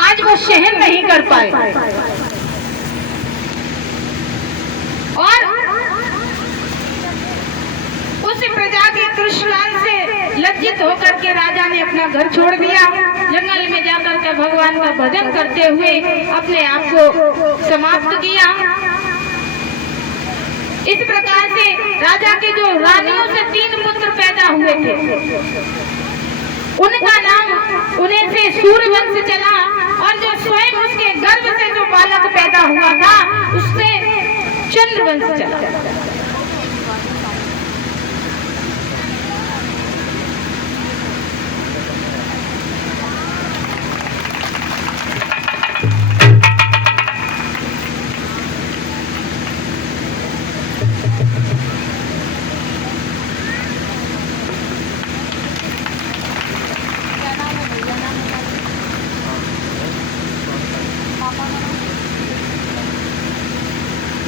आज वो सहन नहीं कर पाए और उस प्रजा के तृष्णान से लज्जित होकर के राजा ने अपना घर छोड़ दिया। जंगल में जाकर के भगवान का भजन करते हुए अपने आप को समाप्त किया। इस प्रकार से राजा के जो रानियों से 3 पुत्र पैदा हुए थे, उनका नाम उन्हें से सूर्यवंश चला और जो स्वयं उसके गर्भ से जो बालक पैदा हुआ था उससे चंद्रवंश चला।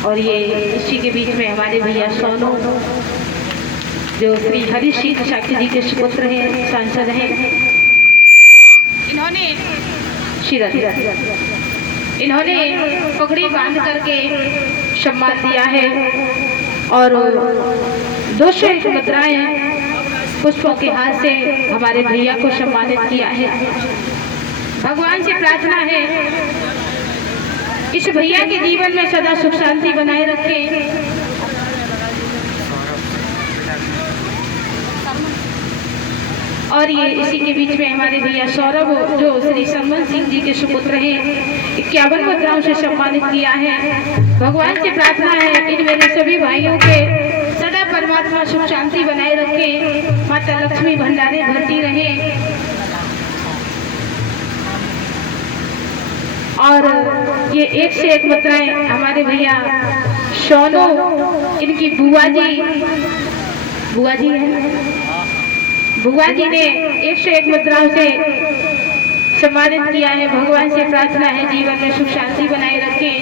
और ये इसी के बीच में हमारे भैया सोनू जो श्री हरिशील साक्षी जी के सुपुत्र हैं, सांसद हैं, इन्होंने पगड़ी बांध करके सम्मान दिया है और 201 मुद्राएं पुष्पों के हाथ से हमारे भैया को सम्मानित किया है। भगवान से प्रार्थना है इस भैया के जीवन में सदा सुख शांति बनाए रखे। और ये इसी के बीच में हमारे भैया सौरभ जो श्री सरमन सिंह जी के सुपुत्र हैं, 51 मुद्राओं से सम्मानित किया है। भगवान से प्रार्थना है इन मेरे सभी भाइयों के सदा परमात्मा सुख शांति बनाए रखे, माता लक्ष्मी भंडारे भरती रहे। और ये 1 से 1 मुद्राएं हमारे भैया सोनू, इनकी बुआ जी है, बुआ जी ने 1 से 1 मुद्राओं से सम्मानित किया है। भगवान से प्रार्थना है जीवन में सुख शांति बनाए रखे,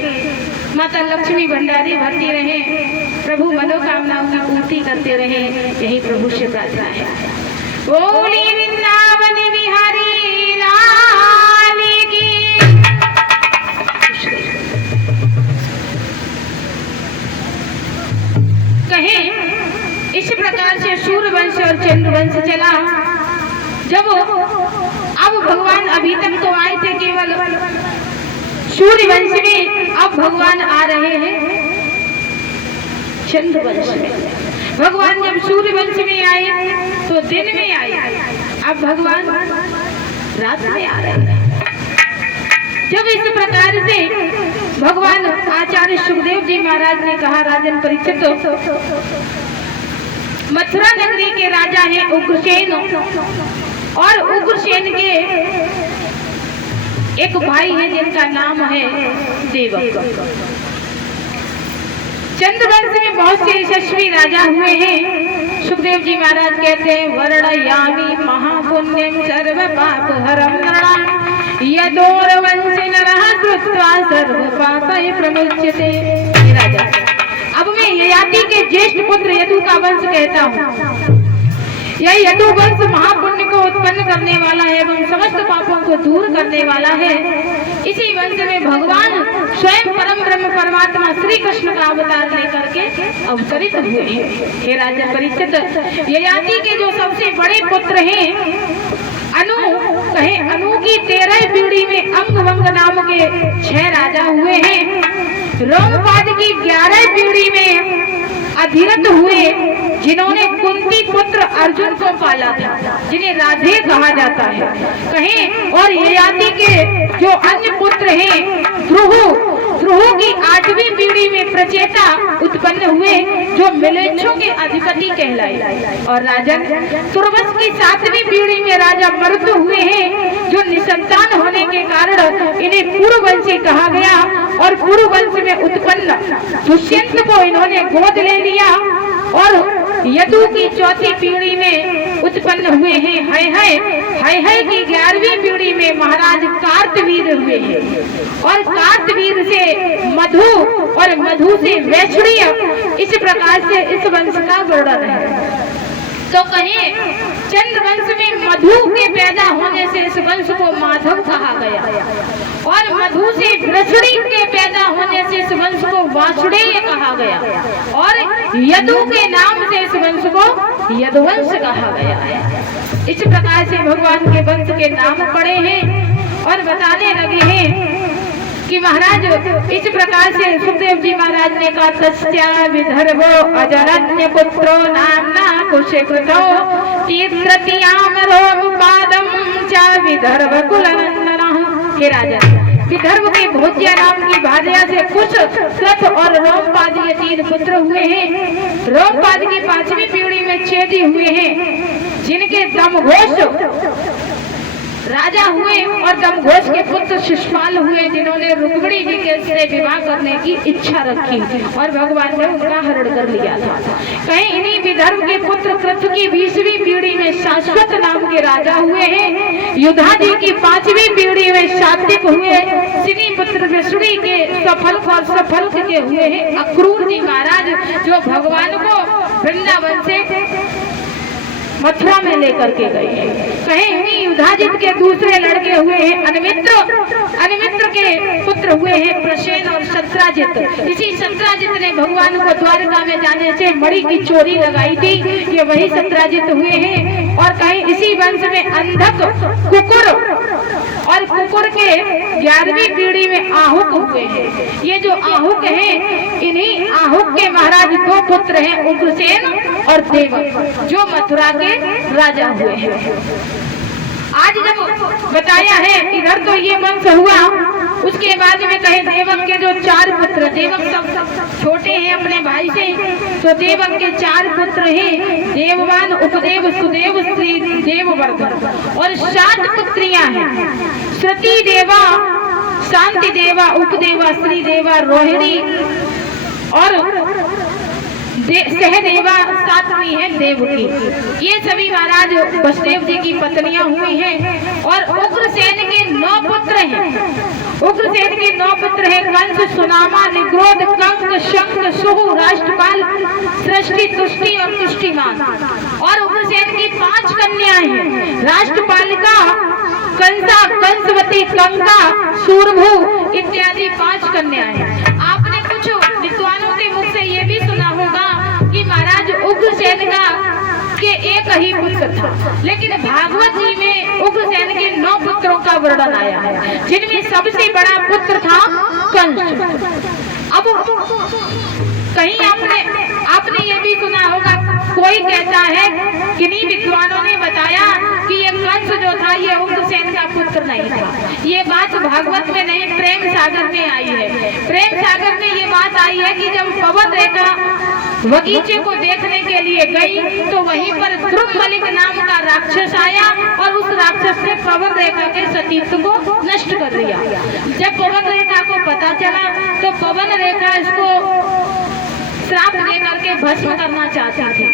माता लक्ष्मी भंडारी भरती रहे, प्रभु मनोकामनाओं की पूर्ति करते रहे, यही प्रभु से प्रार्थना है। बोली वृंदावन बिहारी लाल की। कहें इस प्रकार से सूर्यवंश और चंद्रवंश चला। जब अब भगवान अभी तक तो आए थे केवल सूर्यवंश में, अब भगवान आ रहे हैं चंद्रवंश में। भगवान जब सूर्यवंश में आए तो दिन में आए, अब भगवान रात में आ रहे हैं। जब इस प्रकार से भगवान आचार्य सुखदेव जी महाराज ने कहा, राजन परीक्षित, मथुरा नगरी के राजा हैं उग्रसेन और उग्रसेन के एक भाई है जिनका नाम है देवक। चंद्रवंश में बहुत से यशस्वी राजा हुए हैं। सुखदेव जी महाराज कहते हैं, वर्णयामि महापुण्यम सर्व पाप हरम यदोरवंश नरः कृत्वा सर्व पापै प्रमुच्यते। राजा, अब मैं ययाति के ज्येष्ठ पुत्र यदु का वंश कहता हूँ। यह यदु वंश महापुण्य को उत्पन्न करने वाला है एवं समस्त पापों को दूर करने वाला है। इसी वंश में भगवान स्वयं परम ब्रह्म परमात्मा श्री कृष्ण का अवतार लेकर के अवतरित हुए हैं। हे राजा परीक्षित, ययाति के जो सबसे बड़े पुत्र हैं अनु, कहे अनु की 13 पीढ़ी में अंग वंग नाम के 6 राजा हुए हैं। रोमपाद की 11 पीढ़ी में अधिरथ हुए जिन्होंने कुंती पुत्र अर्जुन को पाला था, जिन्हें राधे कहा जाता है। कहें और ययाति के जो अन्य पुत्र हैं ध्रुव की 8वीं पीढ़ी में प्रचेता उत्पन्न हुए जो मिलेच्छों के अधिपति कहलाए। और राजन तुर्वस की 7वीं पीढ़ी में राजा मरुत हुए हैं जो निसंतान होने के कारण इन्हें पूर्ववंशी कहा गया। और पूर्ववंश में उत्पन्न दुष्यंत को इन्होंने गोद ले लिया। और यदु की 4थी पीढ़ी में उत्पन्न हुए हैं है की 11वीं पीढ़ी में महाराज कार्तवीर हुए हैं। और कार्तवीर से मधु और मधु से वैष्णीय, इस प्रकार से इस वंश का वर्णन है। तो कहें चंद्रवंश में मधु के पैदा होने से इस वंश को माधव कहा गया, और मधु से वृषणी के पैदा होने से इस वंश को वासुदेव कहा गया, और यदु के नाम से इस वंश को यदुवंश कहा गया है। इस प्रकार से भगवान के वंश के नाम पड़े हैं और बताने लगे हैं कि महाराज इस प्रकार से सुखदेव जी महाराज ने कहा, तस्या विदर्भो अजरण्य पुत्रो नामना कुशकृतो तीर्थत्याम रोमपादम च विदर्भ कुलनंदनः। हे राजा, विदर्भ के भोज्या नाम की भार्या से कुश, कृत और रोमपाद ये 3 पुत्र हुए हैं। रोमपाद की 5वीं पीढ़ी में चेदी हुए हैं, जिनके दमघोष राजा हुए और दमघोष के पुत्र शिशुपाल हुए, जिन्होंने रुक्मिणी जी के से विवाह करने की इच्छा रखी और भगवान ने उनका हरण कर लिया था। कहीं इन्हीं विदर्भ के पुत्र कृत की 20वीं पीढ़ी में शाश्वत नाम के राजा हुए हैं। युधाजी की 5वीं पीढ़ी में शाब्दिक हुए, सिनी पुत्र विष्णु के सफल और सफल के हुए हैं अक्रूर जी महाराज, जो भगवान को वृंदावन से मथुरा में लेकर के गए हैं। कहीं युधाजित के दूसरे लड़के हुए हैं अनमित्र के पुत्र हुए हैं प्रसेन और सत्राजित। इसी सत्राजित ने भगवान को द्वारका में जाने से मणि की चोरी लगाई थी, ये वही सत्राजित हुए हैं। और कहीं इसी वंश में अंधक, कुकुर और कुकुर के 11वीं पीढ़ी में आहुक हुए हैं। ये जो आहुक हैं, इन्हीं आहुक के महाराज 2 पुत्र हैं, उग्रसेन और देवक, जो मथुरा के राजा हुए हैं। आज जब बताया है इधर तो ये वंश हुआ, उसके बाद में कहे देवक के जो 4 पुत्र, देवक सब छोटे हैं अपने भाई से, तो देवक के 4 पुत्र हैं, देववान, उपदेव, सुदेव, श्री देववर्धन, और 7 पुत्रियां हैं, श्रुति देवा, शांति देवा, उपदेवा, श्री देवा, रोहिणी और सहदेवा, 7वीं है देवकी। ये सभी महाराज वसुदेव जी की पत्नियां हुई हैं। और उग्रसेन के 9 पुत्र हैं। उग्रसेन के 9 पुत्र हैं, कंस, सुनामा, निग्रोध, कंक, शंख, सुहु, राष्ट्रपाल, सृष्टि, तुष्टि और तुष्टिमान। और उग्रसेन की 5 कन्याएं हैं, राष्ट्रपालिका, कंसा, कंसवती, कंका, सूरभु इत्यादि 5 कन्याएं हैं। आपने कुछ विद्वानों के मुख से ये भी सुना होगा कि महाराज उग्रसेन के एक ही पुत्र था, लेकिन भागवत जी में उग्रसेन के 9 पुत्रों का वर्णन आया है, जिनमें सबसे बड़ा पुत्र था कंस। अब कहीं आपने ये भी सुना होगा, कोई कहता है, किन्हीं विद्वानों ने बताया कि ये कंस जो था ये उग्रसेन का पुत्र नहीं था। ये बात भागवत में नहीं, प्रेम सागर में आई है। प्रेम सागर में ये बात आई है कि जब पवन रेखा बगीचे को देखने के लिए गई, तो वहीं पर ध्रुवमलिक नाम का राक्षस आया और उस राक्षस ने पवन रेखा के सतीत्व को नष्ट कर दिया। जब पवन रेखा को पता चला, तो पवन रेखा इसको श्राप देकर के भस्म करना चाहती थी,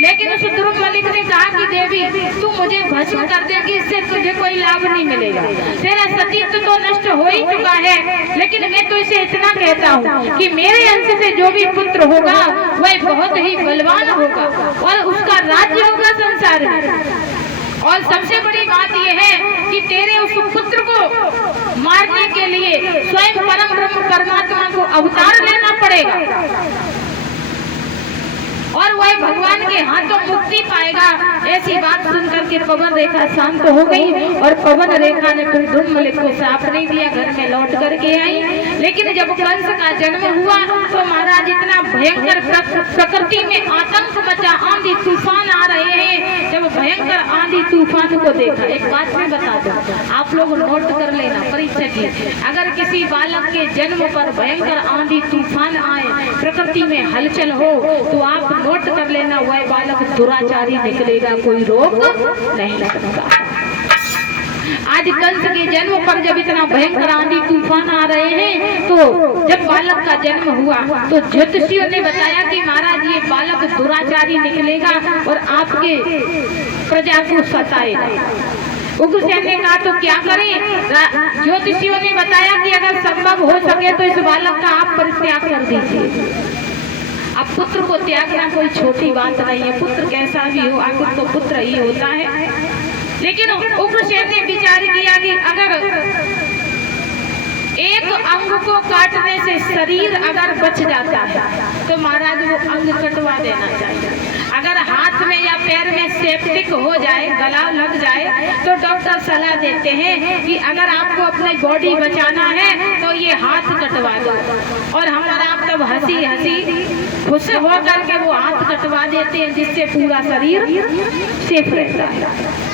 लेकिन उस ध्रुवमलिक ने कहा कि देवी, तू मुझे भस्म कर देगी, इससे तुझे कोई लाभ नहीं मिलेगा, तेरा सतीत्व तो नष्ट हो ही चुका है। लेकिन मैं तो इसे इतना कहता हूँ कि मेरे अंश से जो भी पुत्र होगा वह बहुत ही बलवान होगा और उसका राज्य होगा संसार में। और सबसे बड़ी बात यह है कि तेरे उस पुत्र को मारने के लिए स्वयं परम ब्रह्म परमात्मा को अवतार लेना पड़ेगा और वह भगवान के हाथों मुक्ति पाएगा। ऐसी बात सुनकर के पवन रेखा शांत हो गई और पवन रेखा ने फिर ध्रुवमलिक को श्राप नहीं दिया, घर में लौट करके आई। लेकिन जब कंस का जन्म हुआ तो महाराज इतना भयंकर प्रकृति में आतंक मचा, आंधी तूफान आ रहे हैं। जब भयंकर आंधी तूफान को देखा, एक बात मैं बता दूं, आप लोग नोट कर लेना, परीक्षा की, अगर किसी बालक के जन्म पर भयंकर आंधी तूफान आए, प्रकृति में हलचल हो, तो आप नोट कर लेना, वह बालक दुराचारी निकलेगा, कोई रोक नहीं सकता। आज कंस के जन्म पर जब इतना भयंकर आंधी तूफान आ रहे हैं, तो जब बालक का जन्म हुआ तो ज्योतिषियों ने बताया कि महाराज ये बालक दुराचारी निकलेगा और आपके प्रजा को सताएगा। उग्रसेन ने कहा तो क्या करें? ज्योतिषियों ने बताया कि अगर संभव हो सके तो इस बालक का आप परित्याग कर दीजिए। अब पुत्र को त्यागना कोई छोटी बात नहीं है, पुत्र कैसा भी हो आखिर तो पुत्र ही होता है। लेकिन उग्रसेन ने विचार किया कि अगर एक अंग को काटने से शरीर अगर बच जाता है तो महाराज वो अंग कटवा देना चाहिए। अगर हाथ में या पैर में सेप्टिक हो जाए, गला लग जाए, तो डॉक्टर सलाह देते हैं कि अगर आपको अपनी बॉडी बचाना है तो ये हाथ कटवा दो। और हमारा आप तब हंसी हंसी खुश होकर के वो हाथ कटवा देते हैं, जिससे पूरा शरीर सेफ रहता है।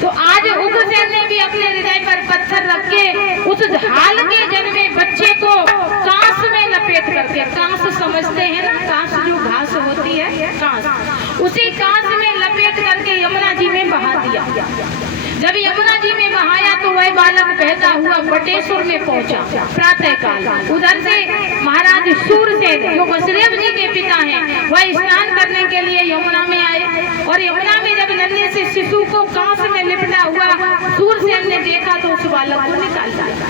तो आज उग्रसेन ने भी अपने हृदय पर पत्थर रख के उस हाल के जन्मे बच्चे को कांस में लपेट करके, कांस समझते हैं ना, कांस जो घास होती है कांस, उसी कांस में लपेट करके यमुना जी में बहा दिया। जब यमुना जी में बहाया तो वह बालक बहता हुआ बटेश्वर में पहुंचा प्रातः काल। उधर से महाराज सूरसेन जो वसुदेव जी के पिता हैं, वह स्नान करने के लिए यमुना में आए। और यमुना में जब नन्हे से शिशु को कांस में लिपटा हुआ सूरसेन ने देखा तो उस बालक को निकाल दिया।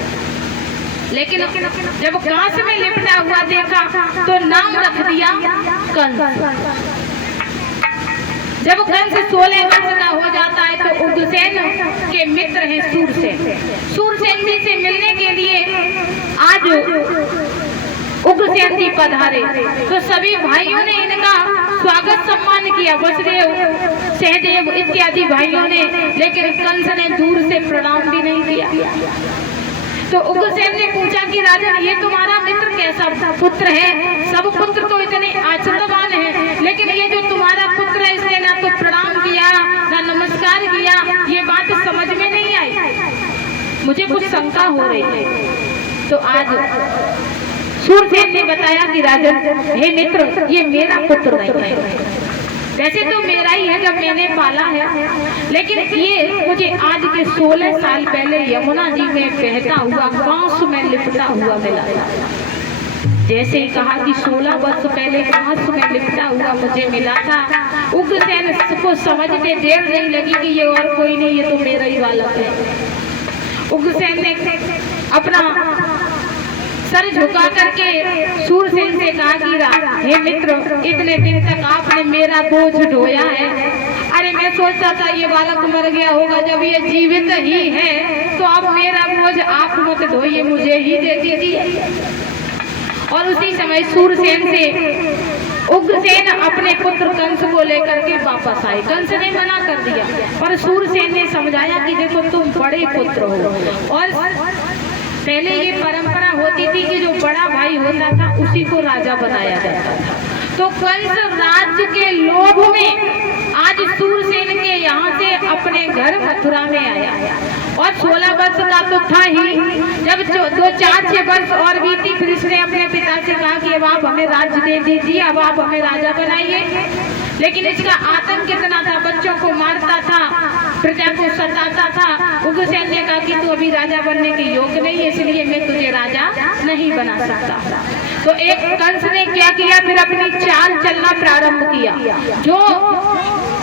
लेकिन जब कांस में लिपटा हुआ देखा तो नाम रख दिया कंस। जब कंस 16 वर्ष का हो जाता है तो उग्रसेन के मित्र हैं सूरसेन। सूरसेन जी से मिलने के लिए आज उग्रसेन जी पधारे तो सभी भाइयों ने इनका स्वागत सम्मान किया, वसुदेव, सहदेव इत्यादि भाइयों ने। लेकिन कंस ने दूर से प्रणाम भी नहीं किया। तो उग्रसेन ने पूछा कि राजन, ये तुम्हारा मित्र कैसा पुत्र है? सब पुत्र तो इतने आचरणवान हैं, लेकिन ये जो तुम्हारा पुत्र है इसने ना तो प्रणाम किया ना नमस्कार किया। ये बात समझ में नहीं आई, मुझे कुछ शंका हो रही है। तो आज सूरसेन ने बताया कि राजन, हे मित्र, ये मेरा पुत्र नहीं है। वैसे तो मेरा ही है, जब मैंने पाला है, लेकिन ये मुझे आज के 16 साल पहले यमुना जी में बहता हुआ कांस में लिपटा हुआ मिला था। जैसे ही कहा कि 16 वर्ष पहले कांस में लिपटा हुआ मुझे मिला था, उग्रसेन को समझने देर नहीं लगी कि ये और कोई नहीं, ये तो मेरा ही बालक है। उग्रसेन ने अपना सर झुका करके सूरसेन से कहा कि हे मित्र, इतने दिन तक आपने मेरा बोझ ढोया है। अरे मैं सोचता था ये बालक मर गया होगा, जब ये जीवित ही है तो आप मेरा बोझ आप मत ढोइए, मुझे ही दे दीजिए। और उसी समय सूरसेन से उग्रसेन अपने पुत्र कंस को लेकर के वापस आए। कंस ने मना कर दिया, पर सूरसेन ने समझाया कि देखो तुम बड़े पुत्र हो, और पहले ये परंपरा होती थी कि जो बड़ा भाई होता था उसी को राजा बनाया जाता था। तो कंस राज्य के लोभ में आज सूरसेन के यहाँ से अपने घर मथुरा में आया, और 16 वर्ष का तो था ही। जब 4-6 वर्ष और बीती, फिर इसने अपने पिता से कहा कि अब आप हमें राज्य दे दीजिए, अब आप हमें राजा बनाइए। लेकिन इसका आतंक कितना था, बच्चों को मारता था, प्रजा को सताता था। उग्रसेन ने कहा कि तू अभी राजा बनने के योग्य नहीं है, इसलिए मैं तुझे राजा नहीं बना सकता। तो एक कंस ने क्या किया, फिर अपनी चाल चलना प्रारंभ किया। जो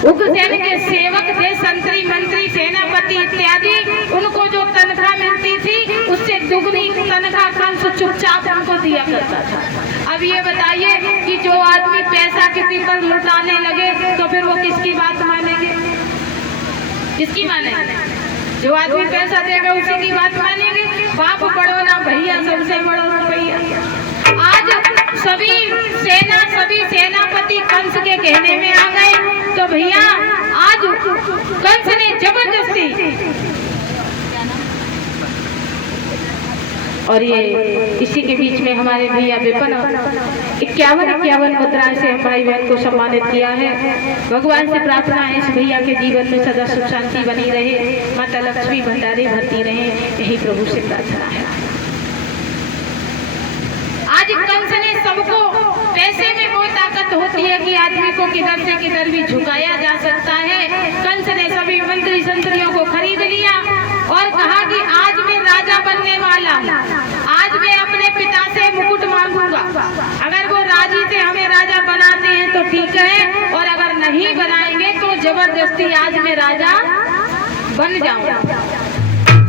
उग्रसेन के सेवक थे, संतरी मंत्री सेनापति इत्यादि, उनको जो तनख्वाह मिलती थी उससे दुगनी तनख्वाह कंस चुपचाप उनको दिया करता था। अब ये बताइए कि जो आदमी पैसा किसी पर लुटाने लगे तो फिर वो किसकी बात मानेंगे? किसकी मानेंगे? जो आदमी पैसा देगा उसी की बात मानेंगे। बाप बड़ो ना भैया, सबसे बड़ो रुपया। आज सभी सेनापति कंस के कहने में आ गए। तो भैया आज कंस ने जबरदस्ती, और ये इसी के बीच में हमारे भैया विपिन 51 मुद्रा से हमारी बहन को सम्मानित किया है। भगवान से प्रार्थना है इस भैया के जीवन में सदा सुख शांति बनी रहे, माता लक्ष्मी भंडारे भरती रहे, यही प्रभु से प्रार्थना है। आज कंस ने सबको, पैसे में वो ताकत होती है कि आदमी को किधर से किधर भी झुकाया जा सकता है। कंस ने सभी मंत्री संतरियों को खरीद लिया और कहा कि आज मैं राजा बनने वाला हूँ, आज मैं अपने पिता से मुकुट मांगूंगा। अगर वो राजी से हमें राजा बनाते हैं तो ठीक है, और अगर नहीं बनाएंगे तो जबरदस्ती आज मैं राजा बन जाऊंगा।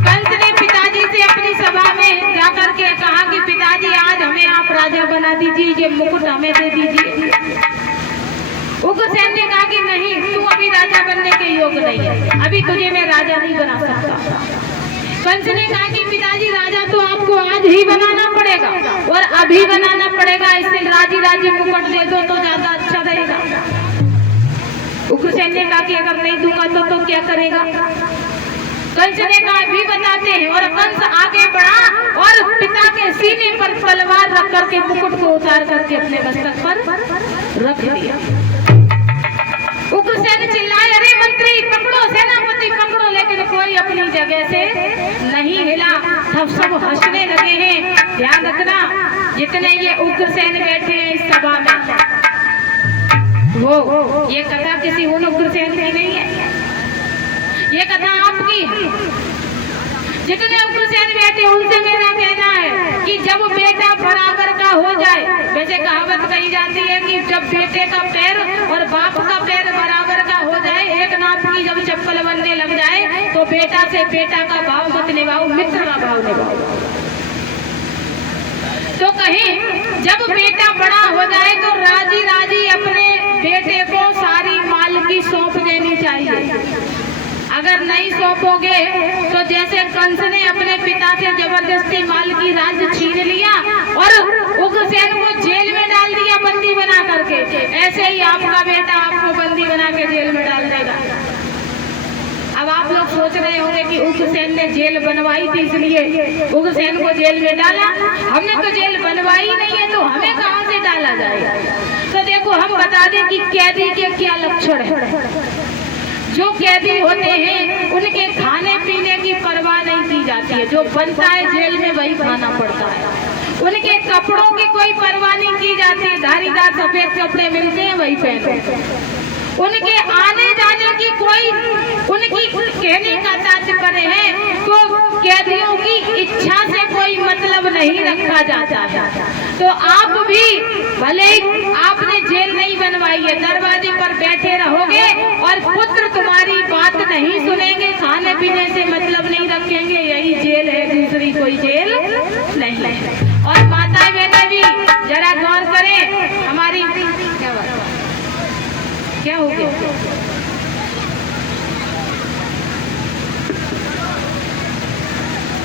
कंस ने पिताजी से अपनी सभा में जाकर के कहा कि पिताजी आज हमें हमें आप राजा बना दीजिए, ये मुकुट हमें दे दीजिए। उग्रसेन ने कहा कि नहीं, तू अभी राजा बनने के योग्य नहीं है, अभी तुझे मैं राजा नहीं बना सकता। कंस ने कहा कि पिताजी राजा तो आपको आज ही बनाना पड़ेगा और अभी बनाना पड़ेगा, इससे राजी राजी मुकुट दे दो तो ज्यादा अच्छा रहेगा। उग्रसेन ने कहा कि अगर नहीं दूंगा तो क्या करेगा? कंस ने कहा अभी बताते हैं, और कंस आगे बढ़ा और पिता के सीने पर तलवार रख करके मुकुट को उतार करके अपने मस्तक पर रख दिया। उग्रसेन चिल्लाए, अरे मंत्री पकड़ो, सेनापति पकड़ो, लेकिन कोई अपनी जगह से नहीं हिला। सब सब हंसने लगे हैं। ध्यान रखना, जितने ये उग्रसेन बैठे हैं इस सभा में, वो ये कथा किसी उन उग्रसेन की नहीं है, ये कथा आपकी है। जितने उग्रसेन बैठे उनसे मेरा कहना है कि जब बेटा बराबर का हो जाए, वैसे कहावत कही जाती है कि जब बेटे का पैर और बाप का पैर बराबर का हो जाए, एक नाप की जब चप्पल बनने लग जाए, तो बेटा से बेटा का भाव मत निभाओ, मित्र का भाव निभाओ। तो कहीं जब बेटा बड़ा हो जाए तो राजी राजी अपने बेटे को सारी मालकी सौंप देनी चाहिए। अगर नहीं सौंपोगे तो जैसे कंस ने अपने पिता से जबरदस्ती मालकी राज छीन लिया और उग्रसेन को जेल में डाल दिया बंदी बना करके, ऐसे ही आपका बेटा आपको बंदी बना के जेल में डाल देगा। अब आप लोग सोच रहे होंगे कि उग्रसेन ने जेल बनवाई थी इसलिए उग्रसेन को जेल में डाला। हमने तो जेल बनवाई नहीं है, तो हमें कहां से डाला जाएगा? तो देखो, हम बता दें कि कैदी के क्या लक्षण है। जो कैदी होते हैं उनके खाने पीने की परवाह नहीं की जाती है, जो बनता है जेल में वही खाना पड़ता है। उनके कपड़ों की कोई परवाह नहीं की जाती, धारीदार सफेद कपड़े मिलते हैं वही पहनते। उनके आने जाने की कोई, उनकी कहने का तात्पर्य है तो कैदियों की इच्छा से कोई मतलब नहीं रखा जाता है। तो आप भी भले ही आपने जेल नहीं बनवाई है, दरवाजे पर बैठे रहोगे और पुत्र तुम्हारी बात नहीं सुनेंगे, खाने पीने से मतलब नहीं रखेंगे, यही जेल है, दूसरी कोई जेल नहीं है। और माताएं बहनें भी जरा गौर करें, हमारी क्या हो गया?